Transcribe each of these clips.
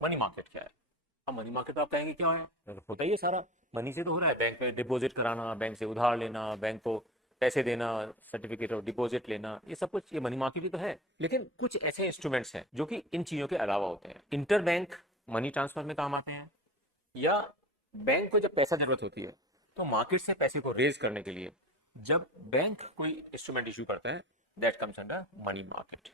Money market क्या है? अब मनी मार्केट तो आप कहेंगे क्या है, तो होता ही है सारा मनी से तो हो रहा है। बैंक पे डिपॉजिट कराना, बैंक से उधार लेना, बैंक को पैसे देना, सर्टिफिकेट ऑफ डिपॉजिट लेना, ये सब कुछ ये मनी मार्केट ही तो है। लेकिन कुछ ऐसे इंस्ट्रूमेंट्स हैं जो कि इन चीज़ों के अलावा होते हैं। इंटर बैंक मनी ट्रांसफर में काम आते हैं, या बैंक को जब पैसा जरूरत होती है तो मार्केट से पैसे को रेज करने के लिए जब बैंक कोई इंस्ट्रूमेंट इशू करता है, that comes under money market.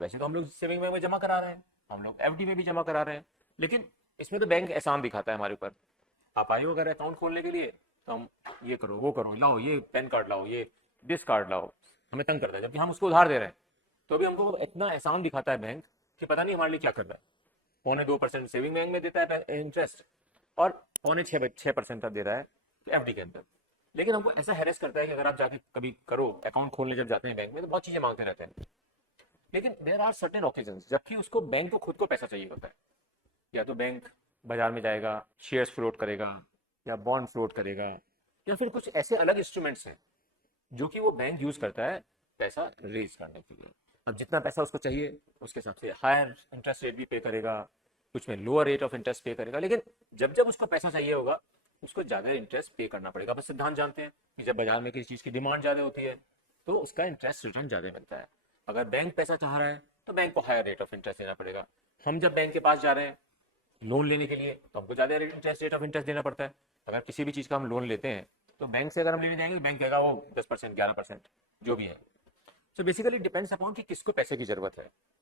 वैसे तो हम लोग सेविंग बैंक में जमा करा रहे हैं, हम लोग एफडी में भी जमा करा रहे हैं, लेकिन इसमें तो बैंक एहसान दिखाता है हमारे ऊपर। आप आए हो अगर अकाउंट खोलने के लिए तो हम ये करो वो करो, लाओ ये पैन कार्ड लाओ, ये दिस कार्ड लाओ, हमें तंग करता है, जबकि हम उसको उधार दे रहे हैं। तो अभी हमको इतना एहसान दिखाता है बैंक कि पता नहीं हमारे लिए क्या कर रहा है। 2.25% सेविंग बैंक में देता है इंटरेस्ट, और 6.5% का दे रहा है एफडी के अंदर। लेकिन हमको ऐसा हैरेस करता है कि अगर आप जाके कभी करो अकाउंट खोलने जब जाते हैं बैंक में तो बहुत चीजें मांगते रहते हैं। लेकिन देयर आर सर्टेन ओकेजन्स जबकि उसको बैंक को खुद को पैसा चाहिए होता है। या तो बैंक बाजार में जाएगा, शेयर्स फ्लोट करेगा, या बॉन्ड फ्लोट करेगा, या फिर कुछ ऐसे अलग इंस्ट्रूमेंट्स हैं जो कि वो बैंक यूज करता है पैसा रेज करने के लिए। अब जितना पैसा उसको चाहिए उसके हिसाब से हायर इंटरेस्ट रेट भी पे करेगा, कुछ में लोअर रेट ऑफ इंटरेस्ट पे करेगा। लेकिन जब जब उसको पैसा चाहिए होगा उसको ज़्यादा इंटरेस्ट पे करना पड़ेगा। बस सिद्धांत जानते हैं कि जब बाजार में किसी चीज़ की डिमांड ज़्यादा होती है तो उसका इंटरेस्ट रिटर्न ज़्यादा मिलता है। अगर बैंक पैसा चाह रहा है तो बैंक को हायर रेट ऑफ इंटरेस्ट देना पड़ेगा। हम जब बैंक के पास जा रहे हैं लोन लेने के लिए तो हमको ज़्यादा रेट ऑफ इंटरेस्ट देना पड़ता है। अगर किसी भी चीज़ का हम लोन लेते हैं तो बैंक से अगर हम लेने जाएंगे बैंक कहेगा वो 10%, 11%, जो भी है। सो बेसिकली डिपेंड्स अपॉन कि किसको पैसे की जरूरत है।